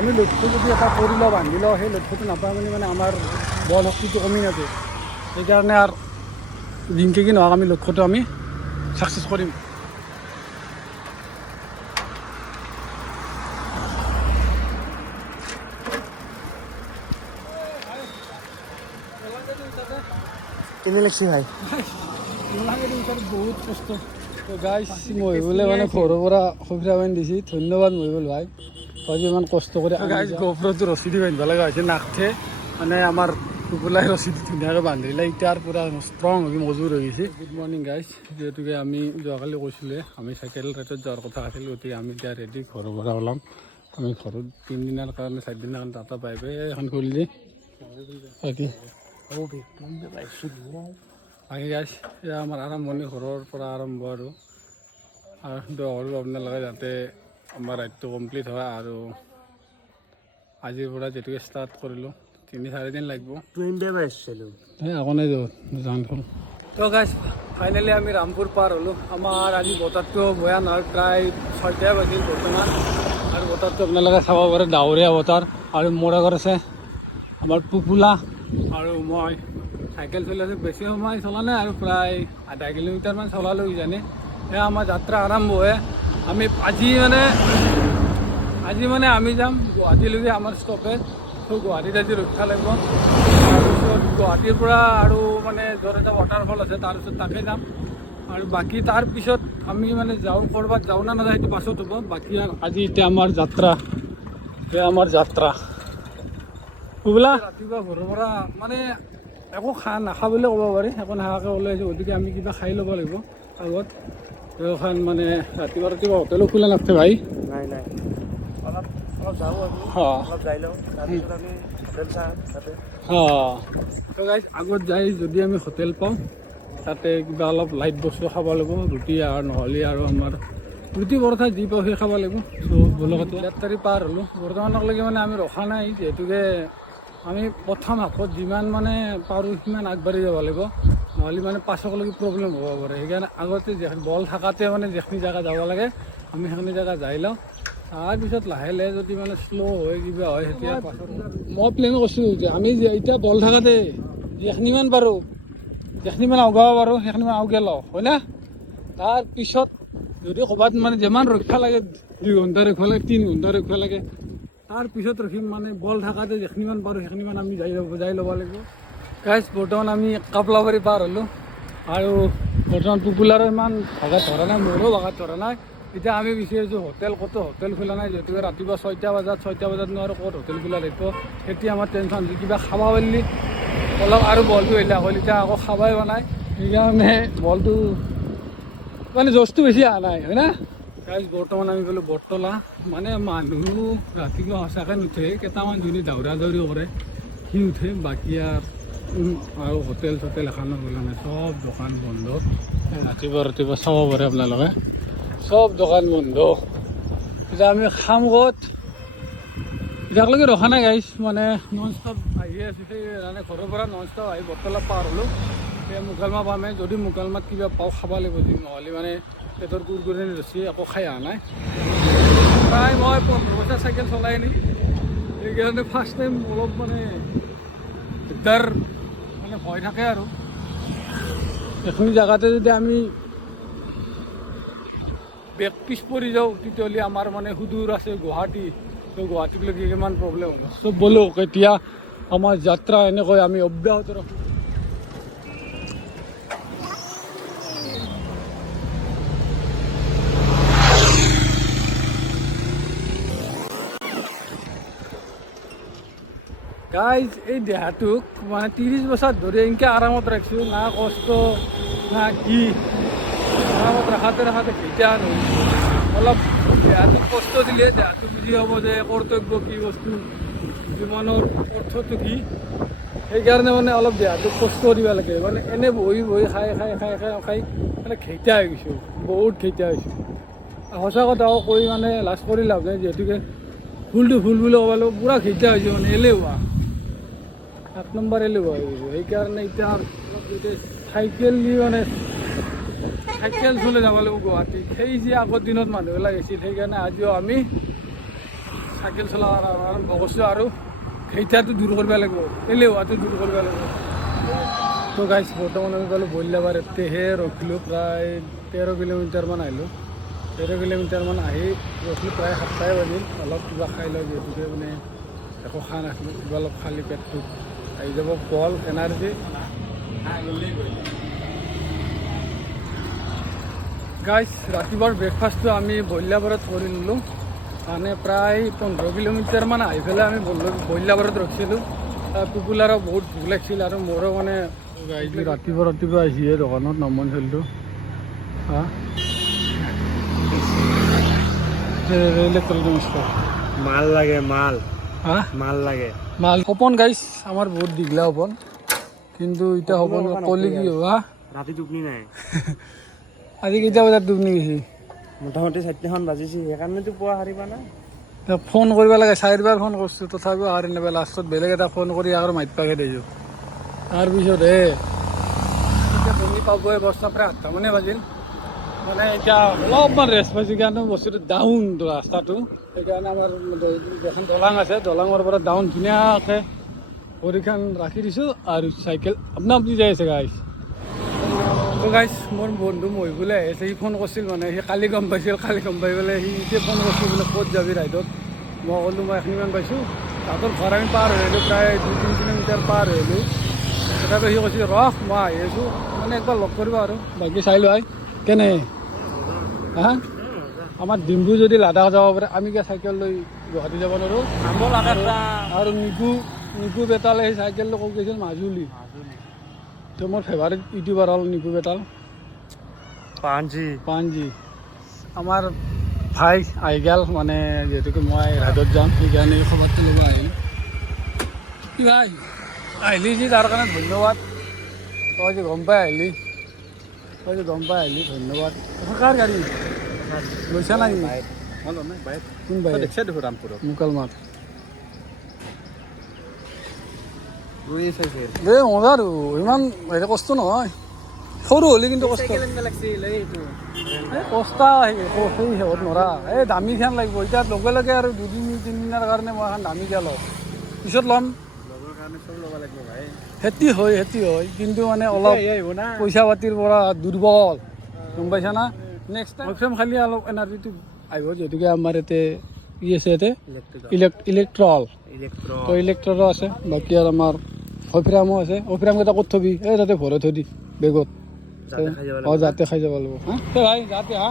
আমি লক্ষ্য যদি এটা কৰি লওঁ বান্ধি লওঁ সেই লক্ষ্যটো নাপায় মানে আমাৰ বল শক্তিটো কমি নাযায় সেইকাৰণে আৰু দিনকে কি নহওক আমি লক্ষ্যটো আমি ছাকচেছ কৰিম কেনে লাগছে ভাই বহুত কষ্ট তো গাইছ মহিবলে মানে ঘৰৰ পৰা সুবিধা বান্ধি দিছে ধন্যবাদ মহিবল ভাই তই যে ইমান কষ্ট কৰি গাইছ গোপ্ৰটো ৰছী দি বান্ধিব লগা হৈছে নাকঠে মানে আমাৰ কুকুলাই ৰছী দি ধুনীয়াকৈ বান্ধিলে এতিয়া পূৰা ষ্ট্ৰং হৈ মজবুত হৈ গৈছে গুড মৰ্ণিং গাইছ যিহেতুকে আমি যোৱাকালি কৈছিলে আমি চাইকেল ৰাইডত যোৱাৰ কথা আছিল গতিকে আমি এতিয়া ৰেডি ঘৰৰ পৰা ওলাম আমি ঘৰত 3 দিনৰ কাৰণে 4 দিনৰ কাৰণে টাটা পাইপে এখন খুলিলে বাকী গাইছ এয়া আমাৰ আৰম্ভণি ঘৰৰ পৰা আৰম্ভ আৰু দহৰো আপোনালোকে যাতে আমাৰ ৰাইডটো কমপ্লিট হয় আৰু আজিৰ পৰা যেতিয়াকৈ ষ্টাৰ্ট কৰিলোঁ 3-4 দিন লাগিব আগনে যান হ'ল তো গাইছ ফাইনেলি আমি ৰামপুৰ পাৰ হ'লোঁ আমাৰ আজি বতৰটো বেয়া নহয় প্ৰায় 6টা বাজিল বৰ্তমান আৰু বতৰটো আপোনালোকে চাব পাৰে ডাৱৰীয়া বতৰ আৰু মোৰ আগত আছে আমাৰ পুপুলা আৰু মই চাইকেল চলি আছোঁ বেছি সময় চলা নাই আৰু প্ৰায় আধা কিলোমিটাৰমান চলালোঁ কিজানি এয়া আমাৰ যাত্ৰা আৰম্ভ হয় আমি আজি মানে আমি যাম গুৱাহাটীলৈকে আমাৰ ষ্টপেজ তো গুৱাহাটীত আজি ৰক্ষা লাগিব তাৰপিছত গুৱাহাটীৰ পৰা আৰু মানে য'ত এটা ৱাটাৰফল আছে তাৰপিছত তাকে যাম আৰু বাকী তাৰপিছত আমি মানে যাওঁ ক'ৰবাত যাওঁ না নাযাওঁ সেইটো পাছত হ'ব বাকী আজি এতিয়া আমাৰ যাত্ৰা বোলা ৰাতিপুৱা ঘৰৰ পৰা মানে একো নাখাবলৈ ক'ব পাৰি একো নাখাকৈ ওলাই আহিছোঁ গতিকে আমি কিবা খাই ল'ব লাগিব আগত এখন মানে ৰাতিপুৱা হোটেলো খোলা নাথাকে ভাই নাই অলপ যাওঁ অলপ যাই লওঁ তাৰপিছত আমি হোটেল চাম তাতে তো গাইজ আগত যাই যদি আমি হোটেল পাওঁ তাতে কিবা অলপ লাইট বস্তু খাব লাগিব ৰুটি আৰু নহ'লে আৰু আমাৰ ৰুটি পৰঠা যি পাওঁ সেই খাব লাগিব চ' বলকতে 8 তাৰিখ পাৰ হ'লোঁ বৰ্তমানলৈকে মানে আমি ৰখা নাই যিহেতুকে আমি প্ৰথম হাফত যিমান মানে পাৰোঁ সিমান আগবাঢ়ি যাব লাগিব নহ'লে মানে পাছলৈকে প্ৰব্লেম হ'ব পাৰে সেইকাৰণে আগতে বল থকাতে মানে যিখিনি জেগা যাব লাগে আমি সেইখিনি জেগা যাই লওঁ তাৰপিছত লাহে লাহে যদি মানে শ্ল' হয় কিবা হয় তেতিয়া মই প্লেন কৰিছোঁ যে আমি এতিয়া বল থকাতে যিখিনিমান পাৰোঁ যিখিনিমান আউগাব পাৰোঁ সেইখিনিমান আউগাই লওঁ হয় না তাৰপিছত যদি ক'ৰবাত মানে যিমান ৰক্ষা লাগে 2 ঘণ্টা ৰখিব লাগে 3 ঘণ্টা ৰখিব লাগে তাৰপিছত ৰখিম মানে বল থকাতে যিখিনিমান পাৰোঁ সেইখিনিমান আমি যাই ল'ব লাগিব গাইজ বৰ্তমান আমি কাপলাবাৰী পাৰ হ'লোঁ আৰু বৰ্তমান পপুলাৰো ইমান ভাগাত ধৰা নাই মোৰো ভাগাত ধৰা নাই এতিয়া আমি বিচাৰিছোঁ হোটেল ক'তো হোটেল খোলা নাই যিহেতুকে ৰাতিপুৱা 6টা বজাত নোৱাৰোঁ ক'ত হোটেল খোলা লাগিব তেতিয়া আমাৰ টেনশ্যন কিবা খাব পাৰিলি অলপ আৰু বলটো আহিলে হ'ল এতিয়া আকৌ খাবাই পোৱা নাই সেইকাৰণে বলটো মানে জচটো বেছি অহা নাই হয় না গাইজ বৰ্তমান আমি গ'লোঁ বৰতলা মানে মানুহ ৰাতিপুৱা সঁচাকৈ নুঠে কেইটামান যোনে দৌৰা দৌৰি কৰে সি উঠে বাকী আৰু হোটেল চোটেল এখনো খোলা নাই চব দোকান বন্ধ ৰাতিপুৱা চাব পাৰে আপোনালোকে চব দোকান বন্ধ এতিয়া আমি খাম ক'ত এতিয়ালৈকে ৰখা নাই গাইছ মানে নন ষ্টপ আহি আছোঁ সেই মানে ঘৰৰ পৰা নন ষ্টপ আহি বৰতলা পাৰ হ'লোঁ সেই মুকালমা পামে যদি মুকালমাত কিবা পাওঁ খাব লাগিব যি নহ'লে মানে পেটৰ কুৰকুৰণি ৰচি একো খাই অহা নাই প্ৰায় মই 15 বছৰ চাইকেল চলাই নি সেইকাৰণে ফাৰ্ষ্ট টাইম অলপ মানে দিগদাৰ মানে ভয় থাকে আৰু এইখিনি জেগাতে যদি আমি বেক পিছ পৰি যাওঁ তেতিয়াহ'লে আমাৰ মানে সুদূৰ আছে গুৱাহাটী তো গুৱাহাটীলৈকে কিমান প্ৰব্লেম হ'ব চব ব'লো এতিয়া আমাৰ যাত্ৰা এনেকৈ আমি অব্যাহত ৰাখোঁ গাইজ এই দেহাটোক মানে 30 বছৰ ধৰি এনেকৈ আৰামত ৰাখিছোঁ না কষ্ট না কি আৰামত ৰাখাতে এতিয়া অলপ দেহাটোক কষ্ট দিলে দেহাটো বুজি পাব যে কৰ্তব্য কি বস্তু জীৱনৰ অৰ্থটো কি সেইকাৰণে মানে অলপ দেহাটোক কষ্ট দিব লাগে মানে এনেই বহি খাই মানে খেইটা হৈ গৈছোঁ বহুত খেইটা হৈছোঁ সঁচা কথা কৈ মানে লাজ কৰি লাভ নাই যিহেতুকে ভুলটো ভুল বুলি ক'ব লাগিব পূৰা খেইটা হৈছোঁ মানে এলেহুৱা 1 নম্বৰ এলেহুৱা হৈ গৈছোঁ সেইকাৰণে এতিয়া চাইকেল দি মানে চাইকেল চলাই যাব লাগিব গুৱাহাটী সেই যে আগৰ দিনত মানুহবিলাক আহিছিল সেইকাৰণে আজিও আমি চাইকেল চলা আৰম্ভ কৰিছোঁ আৰু সেইটাটো দূৰ কৰিব লাগিব এলেহুৱাটো দূৰ কৰিব লাগিব তো গাইজ বৰ্তমান আমি পালোঁ বল্যাবাৰ এতেহে ৰখিলোঁ প্ৰায় 13 কিলোমিটাৰমান আহিলোঁ 13 কিলোমিটাৰমান আহি ৰখিলোঁ প্ৰায় 7টাই বাজিল অলপ কিবা খাই লওঁ যিহেতুকে মানে একো খোৱা নাছিলোঁ কিবা অলপ খালী পেটটো আহি যাব কল এনাৰ্জি গাইজ ৰাতিপুৱাৰ ব্ৰেকফাষ্টটো আমি বল্যাবাৰত কৰি ল'লোঁ মানে প্ৰায় 15 কিলোমিটাৰমান আহি পেলাই আমি বল্যাবাৰত ৰখিছিলোঁ কুকুলাৰো বহুত ভোক লাগিছিল আৰু মোৰো মানে ৰাতিপুৱা আহিয়ে দোকানত নামন চলিলোঁ হা মাল লাগে মাল হা মাল লাগে মাল সপন গাইছ আমাৰ বহুত দীঘলা সপন কিন্তু এতিয়া সপন ক'লে কি হ'ব হা ৰাতি টোপনি নাই আজি কেইটা বজাত টোপনি গৈছি মোটামুটি 4টামান বাজিছে সেইকাৰণেতো পুৱা হাৰিবা না ফোন কৰিব লাগে 4বাৰ ফোন কৰিছোঁ তথাপিও হাৰি নাপায় লাষ্টত বেলেগ এটা ফোন কৰি আৰু মাতিপাকে দিছোঁ তাৰপিছত এতিয়া বনি পাবই বস্তা প্ৰায় 8টামানে বাজিল মানে এতিয়া অলপমান ৰেষ্ট পাইছোঁ কাৰণে বস্তুটো ডাউন ৰাস্তাটো সেইকাৰণে আমাৰ এখন দলং আছে দলঙৰ পৰা ডাউন ধুনীয়াকৈ ভৰিখন ৰাখি দিছোঁ আৰু চাইকেল আপুনি যাই আছে গাইছ তো গাইছ মোৰ বন্ধু মহিবুলে আহিছে সি ফোন কৰিছিল মানে সি কালি গম পাইছিল কালি গম পাই পেলাই সি এতিয়া ফোন কৰিছিল বোলে ক'ত যাবি ৰাইডত মই ক'লোঁ মই এখিনিমান পাইছোঁ তাহাঁতৰ ঘৰ আমি পাৰ হৈ আহিলোঁ প্ৰায় 2-3 কিলোমিটাৰ পাৰ হৈ আহিলোঁ তথাপি সি কৈছে ৰহ মই আহি আছোঁ মানে একবাৰ লগ কৰিব আৰু বাকী চাই লোৱা কেনে হা আমাৰ ডিম্বু যদি লাডাখ যাব পাৰে আমি কিয় চাইকেল লৈ গুৱাহাটী যাব নোৱাৰোঁ আৰু নিকু বেতালে সেই চাইকেল লৈ ক'ত গৈছিল মাজুলী তো মোৰ ফেভাৰিট ইউটিউবাৰ হ'ল নিকু বেতাল পাঞ্জি আমাৰ ভাই আহি গ'ল মানে যিহেতুকে মই ৰাইডত যাম সেইকাৰণে খবৰটো ল'ব আহিলোঁ কি ভাই আহিলি যি তাৰ কাৰণে ধন্যবাদ তই যে গম পাই আহিলি ধন্যবাদ কাৰ গাড়ী লৈছা নাই কোন বাইক দেখিছে দেখোন ৰামপুৰত মুকাল মাত মজা আৰু ইমান কষ্ট নহয় সৰু হ'লে কিন্তু কষ্ট সেই শেহত নৰা এই দামী ফেন লাগিব এতিয়া লগে লগে আৰু 2-3 দিনৰ কাৰণে মই এখন দামী ফেন ল'ম পিছত ল'ম খেতি হয় কিন্তু মানে অলপ পইচা পাতিৰ পৰা দুৰ্বল গম পাইছা না নেক্সট টাইম খালি অলপ এনাৰ্জিটো আহিব যিহেতুকে আমাৰ ইয়াতে আছে ইয়াতে ইলেক্ট্ৰলো আছে বাকী আৰু আমাৰ অফিৰামো আছে অফিৰামকেইটা ক'ত থবি এই তাতে ভৰাই থৈ দি বেগত যাতে খাই যাব লাগিব ভাই যাতে হা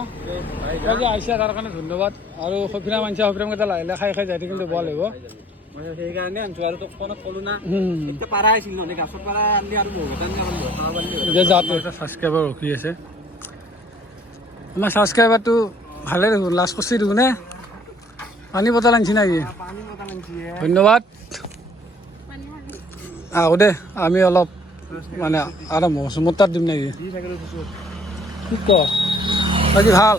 তই যে আহিছা তাৰ কাৰণে ধন্যবাদ আৰু অফিৰাম আনিছা অফিৰামকেইটা লাহে লাহে খাই যাই থাকিলে বেয়া লাগিব সেইকাৰণে আনিছোঁ আৰু তোক ফোনত ক'লোঁ না এতিয়া পাৰা আহিছিল নহ'লে গাছৰ পাৰা আনিলে আৰু বহুত আনি যাতে এটা ছাবস্ক্ৰাইবাৰ ৰখি আছে আমাৰ ছাবস্ক্ৰাইবাৰটো ভালে দেখোন লাষ্ট কৰিছে দেখোন নে পানী বটল আনিছি নেকি ধন্যবাদ আহো দে আমি অলপ মানে আৰম্ভ কৰিছোঁ মোৰ তাত দিম নেকি কি ক বাকী ভাল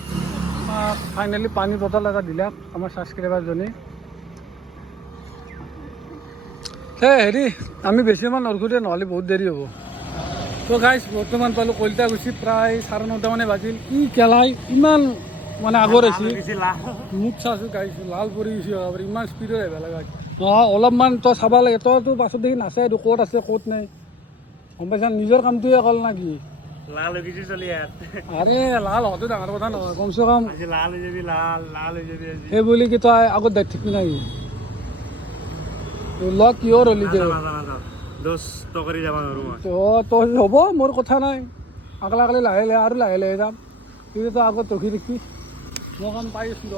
ফাইনেলি পানী বটল এটা দিলে আমাৰ ছাবস্ক্ৰাইবাৰজনী হেৰি আমি বেছিমান নৰখোঁ দে নহ'লে বহুত দেৰি হ'ব তো গাইছ বৰ্তমান পালোঁ কলিতাগুছি প্ৰায় 9:30 বাজিল কি কেলাই ইমান মানে আগৰ আহিছিল মোক চাইছোঁ গাইছ লাল পৰি গৈছে ইমান স্পীডত আহিব লগা নহয় অলপমান তই চাব লাগে তইতো পাছত দেখি নাচাই এইটো ক'ত আছে ক'ত নাই গম পাইছা নিজৰ কামটোৱে অকল না কি লাল হৈ গৈছে চলি আৰে লাল হোৱাটো ডাঙৰ কথা নহয় কমচে কম লাল হৈ যাবি লাল হৈ যাবি সেই বুলি কি তই আগত দায়িত্ব থাকিবি নাকি লগ কিহৰ হলি দে তই হ'ব মোৰ কথা নাই আগলা লাহে লাহে যাম কিন্তু তই আগত ৰখি দেখি মই কাম পাই আছোঁ ৰ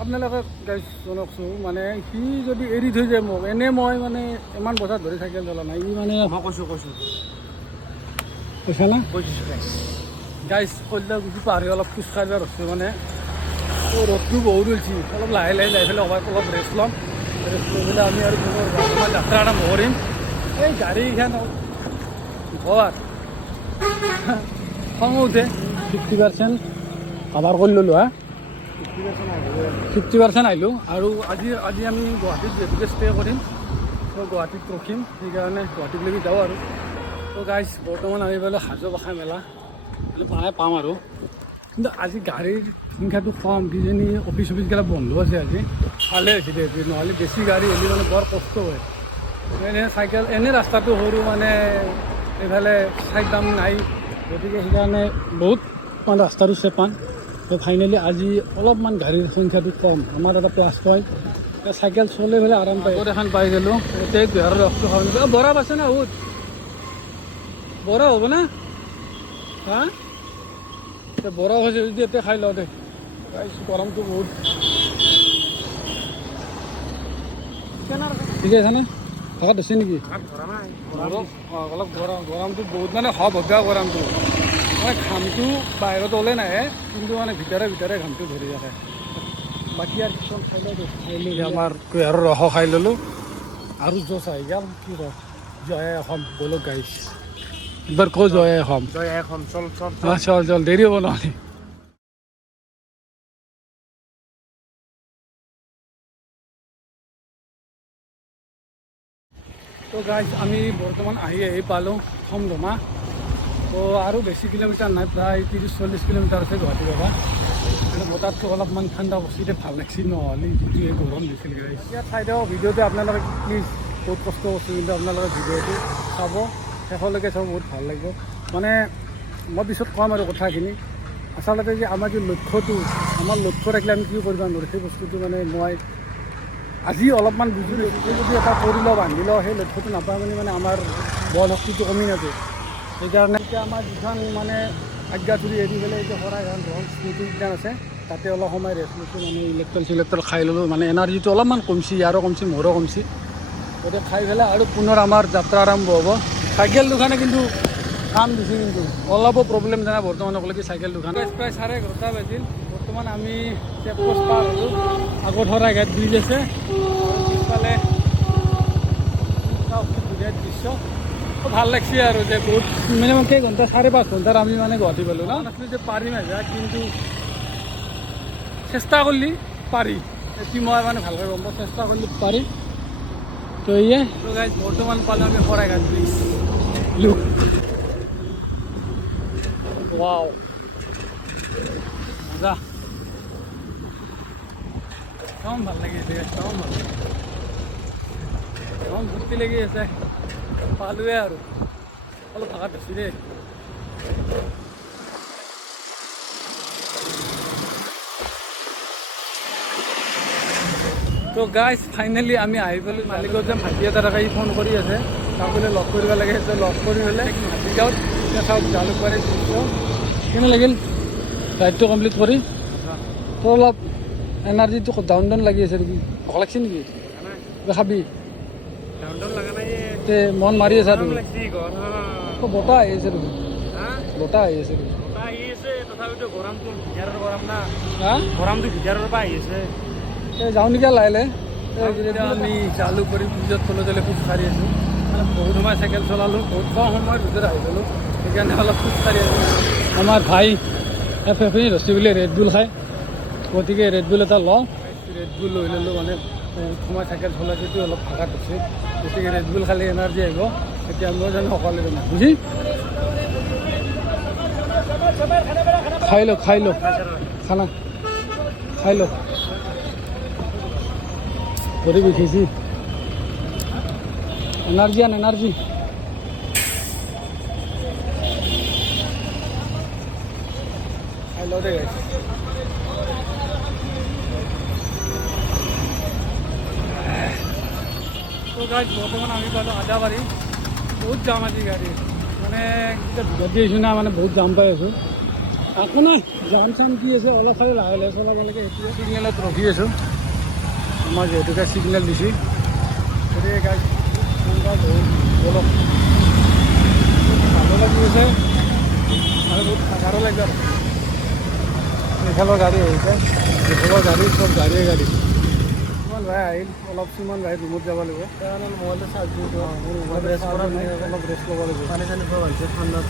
আপোনালোকে গাইজ জনাওকচোন মানে সি যদি এৰি থৈ যায় মোক এনে মই মানে ইমান বছৰ ধৰি চাইকেল চলা নাই ই মানে মই কৈছোঁ কৈছা না গাইজ কলিতাগুছি পাহাৰি অলপ খোজকাঢ়িব ৰখছোঁ মানে ৰ'দটো বহুত হৈছে অলপ লাহে লাহে যাই পেলাই অলপ ৰেষ্ট ল'ম ৰেষ্ট লৈ পেলাই আমি আৰু পুনৰ যাত্ৰা আৰম্ভ কৰিম এই গাড়ীখন ঘৰ খং উঠে 50% কাভাৰ কৰি ল'লোঁ হা 50% আহিলোঁ আৰু আজি আমি গুৱাহাটীত যিহেতুকে ষ্টে কৰিম তো গুৱাহাটীত ৰখিম সেইকাৰণে গুৱাহাটীলৈকে যাওঁ আৰু তো গাইজ বৰ্তমান আমি পালোঁ হাজো পাখা মেলা পাম আৰু কিন্তু আজি গাড়ীৰ সংখ্যাটো কম, কিজানি অফিচ অফিচগিলা বন্ধ আছে আজি। ভালে হৈছে দে, নহ'লে বেছি গাড়ী হ'লে মানে বৰ কষ্ট হয়। এনে চাইকেল এনে ৰাস্তাটো সৰু, মানে এইফালে চাইড দাম নাই, গতিকে সেইকাৰণে বহুত মানে ৰাস্তাটো চেপান। তো ফাইনেলি আজি অলপমান গাড়ীৰ সংখ্যাটো কম। আমাৰ এটা প্লাছ পইণ্ট, চাইকেল চলাই পেলাই আৰাম পায়। আগত এখন পাই গ'লোঁ, এতিয়া বিহাৰৰ ৰসটো খাওঁ নেকি। বৰফ আছে না বহুত, বৰফ হ'ব না? হা, বৰফ হৈছে যদি এতিয়া খাই লওঁ দে, গৰমটো বহুত। ঠিকে আছে নে? ভাগত আছে নেকি? অলপ গৰমটো বহুত, মানে ভগা গৰমটো, মানে ঘামটো বাহিৰত ওলাই নাহে, কিন্তু মানে ভিতৰে ভিতৰে ঘামটো ধৰি ৰাখে। বাকী আৰু কিছুমান খাই লওঁ, খাই লৈ আমাৰ কুঁহিয়াৰৰ ৰস খাই ল'লোঁ আৰু জোচ আহি গ'ল। কি কয়, জয় অসম ব'লক গাইছ, এবাৰ কৈ জয় অসম। চল দেৰি হ'ব নহ'লে। তো গাইজ আমি বৰ্তমান আহি পালোঁ খমদমা। তো আৰু বেছি কিলোমিটাৰ নাই, প্ৰায় 30-40 কিলোমিটাৰ আছে গুৱাহাটীৰ পৰা। কিন্তু বতাহটো অলপমান ঠাণ্ডা বস্তুতে ভাল লাগিছিল, নহ'লে যিটোৱে গৰম দিছিল গাইজ। ইয়াত চাই দিয়ক ভিডিঅ'টো আপোনালোকে প্লিজ, বহুত কষ্ট কৰিছোঁ, কিন্তু আপোনালোকে ভিডিঅ'টো চাব, শেষলৈকে চাব, বহুত ভাল লাগিব। মানে মই পিছত ক'ম আৰু কথাখিনি। আচলতে যে আমাৰ যে লক্ষ্যটো, আমাৰ লক্ষ্য থাকিলে আমি কি কৰিব নোৱাৰোঁ, সেই বস্তুটো মানে মই আজি অলপমান বুজি লৈছোঁ যে যদি এটা কৰি লওঁ, বান্ধি লওঁ, সেই লক্ষ্যটো নাপায় মানে আমাৰ বল শক্তিটো কমি নাযায়। সেইকাৰণে এতিয়া আমাৰ যিখন মানে আজ্ঞাচুৰি এৰি পেলাই এতিয়া শৰাই এখন ধৰক স্মৃতি উদ্যান আছে, তাতে অলপ সময় ৰেষ্ট লৈছোঁ। মানে ইলেক্ট্ৰল খাই ল'লোঁ, মানে এনাৰ্জিটো অলপমান কমছি, ইয়াৰো কমছি, মোৰো কমছি। গতিকে খাই পেলাই আৰু পুনৰ আমাৰ যাত্ৰা আৰম্ভ হ'ব। চাইকেল দুখানে কিন্তু কাম দিছে, কিন্তু অলপো প্ৰব্লেম জানা বৰ্তমানলৈকে চাইকেল দুখান। প্ৰায় 11:30 বাজিল। বৰ্তমান আমি চেকপোষ্ট পাৰ হ'লোঁ। আগত শৰাইঘাট ব্ৰিজ আছে, পিছফালে ধুনীয়া দৃশ্য, ভাল লাগছে আৰু যে বহুত মিনিমাম কেইঘণ্টা, 4-5 ঘণ্টাৰ আমি মানে গুৱাহাটী পালোঁ ন। নাছিলোঁ যে পাৰিম আছা, কিন্তু চেষ্টা কৰিলে পাৰি, এটি মই মানে ভালকৈ গম পাওঁ, চেষ্টা কৰিলে পাৰি। তো ইয়ে তো গাইজ বৰ্তমান পালোঁ আমি শৰাইঘাট ব্ৰিজ। লুক, ৱাও, মজা, একদম ভাল লাগি আছে, একদম ভাল লাগে, একদম ফূৰ্তি লাগি আছে। পালোৱে আৰু অলপ ভাগত বেছি দেই। তো গাইজ ফাইনেলি আমি আহি পালোঁ। মালিকত যে ভাইটি এটা সি ফোন কৰি আছে, তাক বোলে লগ কৰিব লাগে, সেইটো লগ কৰি পেলাই মাটিগাঁৱত এতিয়া চাওক জালুকবাৰী কেনে লাগিল ৰাইডটো কমপ্লিট কৰি। তো অলপ এনাৰ্জিটো ডাউন লাগি আছে নেকি, ভোক লাগিছে নেকি, কিবা খাবি? তে মন মাৰি আছে আৰু বতাহ আহি আছে দেখোন, বতাহ আহি আছে দেখোন। তথাপিতো গৰমটো ভিতৰৰ গৰম না, হা গৰমটো ভিতৰৰ পৰা আহি আছে। যাওঁ নেকি লাহে আমি জালুকবাৰী ব্ৰিজত তলে খোজকাঢ়ি আছোঁ। মানে বহুত সময় চাইকেল চলালোঁ, বহুত কম সময়ৰ ভিতৰত আহি গ'লোঁ, সেইকাৰণে অলপ খোজকাঢ়ি আছোঁ। আমাৰ ভাই এফনি ৰচি বুলি ৰেডবুল খায়, গতিকে ৰেডবুল এটা লওঁ। ৰেডবুল লৈ ল'লোঁ, মানে বহুত সময় চাইকেল চলাইছোঁতো অলপ ভাগত হৈছে, গতিকে ৰেডবুল খালে এনাৰ্জি আহিব। এতিয়া মই জানো সকলোৱে জানো বুজি খাই ল খানা খাই ল। ভৰি বিষাইছি, এনাৰ্জি আন এনাৰ্জি। খাই ল দে। তো গাইজ বৰ্তমান আমি পালোঁ আদাবাৰী। বহুত জাম আজি গাড়ী, মানে এতিয়া ভিতৰত আহিছোঁ না, মানে বহুত জাম পাই আছোঁ। একো নাই, জাম চাম কি আছে, অলপ খালি লাহে লাহে চলাব লাগে। সেইটোৱে ছিগনেলত ৰখি আছোঁ, আমাৰ যিহেতুকে ছিগনেল দিছে। গতিকে গাইজ বহুত অলপ ভালো লাগি আছে আৰু বহুত ভাগাৰো লাগে। আৰু এইফালৰ গাড়ী আহিছে, এইফালৰ গাড়ী, চব গাড়ীয়ে গাড়ী। কিমান ভাই আহিল, অলপ কিমান ভাই ৰুমত যাব লাগিব। মোবাইলটো চাৰ্জ দিওঁ, অলপ ৰেষ্ট ল'ব লাগিব। পানী চানী খোৱা হৈছে ঠাণ্ডাত,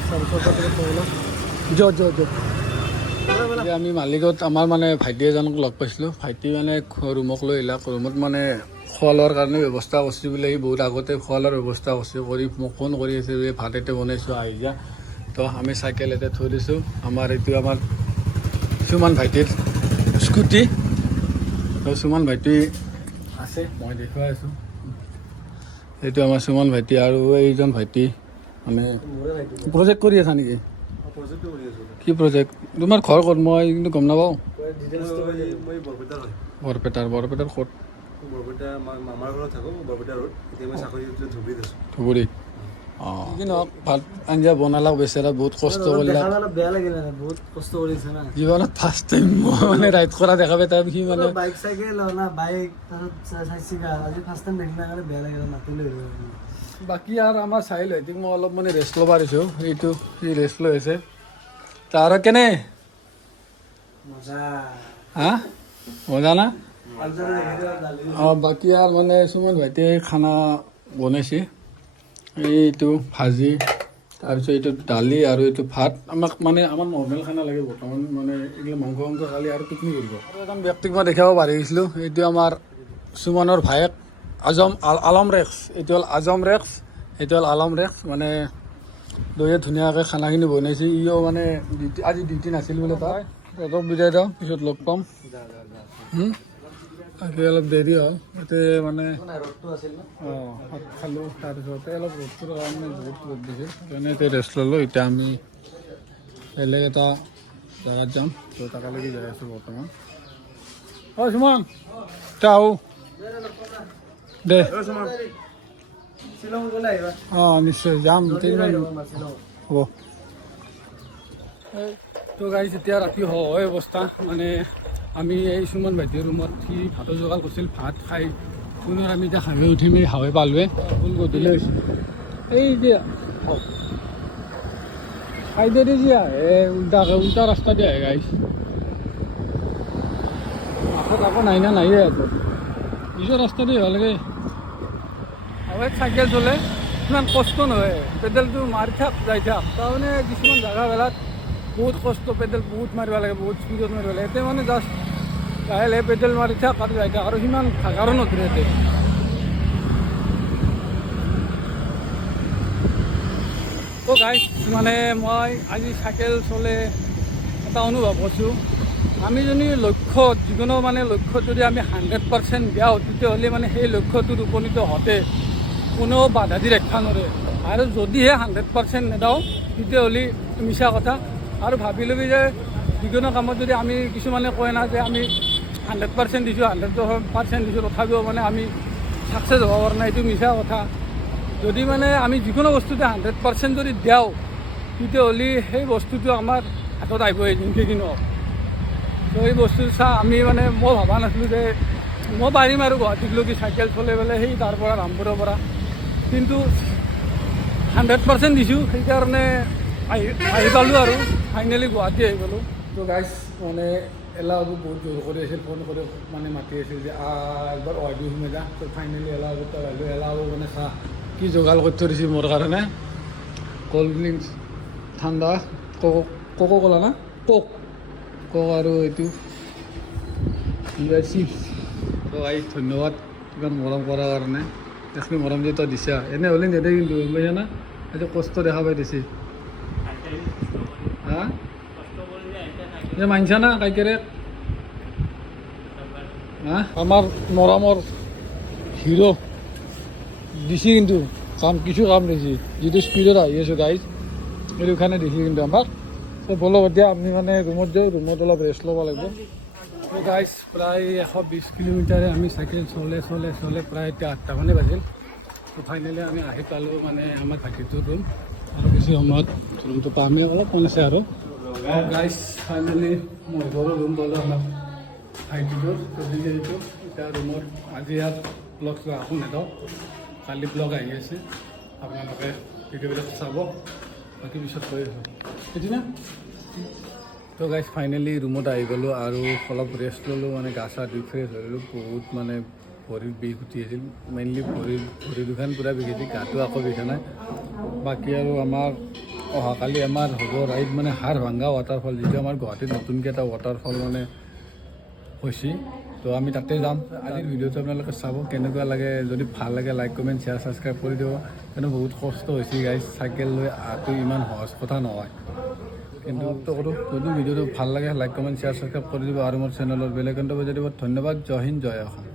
এতিয়া আমি মালিকত আমাৰ মানে ভাইটি এজনক লগ পাইছিলোঁ। ভাইটি মানে ৰুমক লৈ আহিলাক, ৰুমত মানে খোৱা লোৱাৰ কাৰণে ব্যৱস্থা কৰিছোঁ বোলে। সি বহুত আগতে খোৱা লোৱাৰ ব্যৱস্থা কৰিছে, কৰি মোক ফোন কৰি আছে যে ভাত এতিয়া বনাইছোঁ আহি যা। তো আমি চাইকেল এতিয়া থৈ দিছোঁ। আমাৰ এইটো আমাৰ সুমন ভাইটিৰ স্কুটি সুমন ভাইটি আছে মই দেখুৱাই আছোঁ এইটো আমাৰ সুমন ভাইটি আৰু এইজন ভাইটি মানে প্ৰজেক্ট কৰি আছা নেকি কি প্ৰজেক্ট তোমাৰ ঘৰ ক'ত মই কিন্তু গম নাপাওঁ বৰপেটাৰ ক'ত ধুবুৰীত অঁ কি নহওক ভাত আঞ্জা বনালাক বেচেৰা বহুত কষ্ট কৰিলে জীৱনত ফাৰ্ষ্ট টাইম মই মানে ৰাইড কৰা দেখা পাই তাৰ সি মানে বাকী আৰু আমাৰ চাই লৈ মই অলপ মানে ৰেষ্ট ল'ব পাৰিছোঁ এইটো সি ৰেষ্ট লৈ আছে তাৰ কেনে হা মজা না অঁ বাকী আৰু মানে সুমন ভাইটিয়ে খানা বনাইছে এইটো ভাজি তাৰপিছত এইটো দালি আৰু এইটো ভাত আমাক মানে আমাৰ নৰ্মেল খানা লাগে বৰ্তমান মানে এইবিলাক মাংস খালি আৰু পিকনি কৰিব আৰু এজন ব্যক্তিক মই দেখাব পাৰিছিলোঁ এইটো আমাৰ সুমনৰ ভায়েক আলম ৰেক্স এইটো হ'ল আজম ৰেক্স এইটো হ'ল আলম ৰেক্স মানে দুয়ে ধুনীয়াকৈ খানাখিনি বনাইছে ইও মানে আজি ডিউটি নাছিল বোলে তাৰ সিহঁতক বিদায় দিওঁ পিছত লগ পাম আজি অলপ দেৰি হ'ল ইয়াতে মানে অঁ ভাত খালোঁ তাৰপিছতে অলপ ৰ'দটোৰ কাৰণে বহুত ৰ'দ দিছিল সেইকাৰণে এতিয়া ৰেষ্ট ল'লোঁ এতিয়া আমি বেলেগ এটা জেগাত যাম ত' তালৈকে যাই আছোঁ বৰ্তমান অঁ সুমন এতিয়া আহোঁ দে অঁ নিশ্চয় যাম হ'ব তো গাইজ এতিয়া ৰাতি হয় অৱস্থা মানে আমি এই সুমন ভাইটিৰ ৰুমত সি ভাতৰ যোগাৰ কৰিছিল ভাত খাই পুনৰ আমি এতিয়া হাৱে উঠিম এই হাৱে পালোৱে ফুল গধূলি হৈছিল এই যে চাইডেদি যে আহে উল্টা ৰাস্তা দি আহে গাইজ আকৌ আকৌ নাই না নায়ে আকৌ নিজৰ ৰাস্তা দি ভাল লাগে আৰু চাইকেল চলে ইমান কষ্ট নহয় পেডেলটো মাৰি থাক যাই থাক তাৰমানে কিছুমান জেগাবিলাক বহুত কষ্ট পেডেল বহুত মাৰিব লাগে বহুত স্পীডত মাৰিব লাগে এতিয়া মানে জাষ্ট লাহে লাহে পেডেল মাৰি থাক আৰু যাই থাক আৰু সিমান ভাগাৰো নধৰে ইয়াতে তো গাইজ মানে মই আজি চাইকেল চলে এটা অনুভৱ কৰিছোঁ আমি যদি লক্ষ্যত যিকোনো মানে লক্ষ্যত যদি আমি 100% দিয়াওঁ তেতিয়াহ'লে মানে সেই লক্ষ্যটোত উপনীত হওঁতে কোনো বাধা দি ৰাখিব নোৱাৰে আৰু যদিহে 100% নেদাওঁ তেতিয়াহ'লে মিছা কথা আৰু ভাবি ল'বি যে যিকোনো কামত যদি আমি কিছুমানে কয় না যে আমি 100% দিছোঁ 100% দিছোঁ তথাপিও মানে আমি ছাকচেছ হ'ব পৰা নাই এইটো মিছা কথা যদি মানে আমি যিকোনো বস্তুতে 100% যদি দিয়াওঁ তেতিয়াহ'লে সেই বস্তুটো আমাৰ হাতত আহিব যেনেকৈ কি নহওক তো এই বস্তু আমি মানে মই ভবা নাছিলোঁ যে মই পাৰিম আৰু গুৱাহাটীলৈকে চাইকেল চলাই পেলাই সেই তাৰ পৰা ৰামপুৰৰ পৰা কিন্তু 100% দিছোঁ সেইকাৰণে আহি পালোঁ আৰু ফাইনেলি গুৱাহাটী আহি পালোঁ তো গাইজ মানে এলাহটো বহুত জোৰ কৰি আছিল ফোন কৰি মানে মাতি আছিল যে একবাৰ অহাইটো সোমাই যা তো ফাইনেলি এলাহ আহিলোঁ এলাহ মানে চাহ কি যোগাৰ কৰি থৈ দিছে মোৰ কাৰণে ক'ল্ড ড্ৰিংকছ ঠাণ্ডা কক ক'লা না কক আৰু এইটো চিপছ তো আহি ধন্যবাদ ইমান মৰম কৰাৰ কাৰণে এইখিনি মৰম যে তই দিছা এনে হ'লে নেদে কিন্তু বুজিছা না এইটো কষ্ট দেখা পাই দিছে হা যে মানছা না কাইকেৰে হা আমাৰ মৰমৰ হিৰো দিছে কিন্তু কিছু কাম দিছে যিটো স্পীডত আহি আছোঁ গাইজ সেইটো কাৰণে দিছে কিন্তু আমাক তো বলক এতিয়া আমি মানে ৰুমত যাওঁ ৰুমত অলপ ৰেষ্ট ল'ব লাগিব তো গাইজ প্ৰায় 120 কিলোমিটাৰে আমি চাইকেল চলে প্ৰায় এতিয়া 8টা মানে বাজিল তো ফাইনেলি আমি আহি পালোঁ মানে আমাৰ ভাইটিটোৰ ৰুম আৰু বেছি সময়ত ৰুমটো পামেই অলপ মন আছে আৰু গাইজ ফাইনেলি মই ঘৰৰ ৰুম পালোঁ আমাৰ ভাইটিটোৰ এইটো এতিয়া ৰুমত আজি ইয়াত ব্লগ আকৌ নেদাওঁ কালি ব্লগ আহি আছে আপোনালোকে ভিডিঅ'বিলাক চাব বাকী পিছত কৈ আছোঁ সেইদিনা তো গাইজ ফাইনেলি ৰুমত আহি গ'লোঁ আৰু অলপ ৰেষ্ট ল'লোঁ মানে গা চা ধুই ফ্ৰেছ হ'লোঁ বহুত মানে ভৰিৰ বিষ উঠি আছিল মেইনলি ভৰি দুখন পূৰা বিষ আছিল গাটো আকৌ বিষা নাই বাকী আৰু আমাৰ অহাকালি আমাৰ হ'ব ৰাইড মানে হাড়ভাংগা ৱাটাৰফল যিটো আমাৰ গুৱাহাটীত নতুনকৈ এটা ৱাটাৰফল মানে হৈছে তো আমি তাতে যাম আজিৰ ভিডিঅ'টো আপোনালোকে চাব কেনেকুৱা লাগে যদি ভাল লাগে লাইক কমেণ্ট শ্বেয়াৰ ছাবস্ক্ৰাইব কৰি দিব কিন্তু বহুত কষ্ট হৈছে গাইজ চাইকেল লৈ অহাটো ইমান সহজ কথা নহয় কিন্তু কৰোঁ যদি ভিডিঅ'টো ভাল লাগে লাইক কমেণ্ট শ্বেয়াৰ ছাবস্ক্ৰাইব কৰি দিব আৰু মোৰ চেনেলৰ বেল আইকনটো বজাই দিব। ধন্যবাদ। জয় হিন্দ, জয় অসম।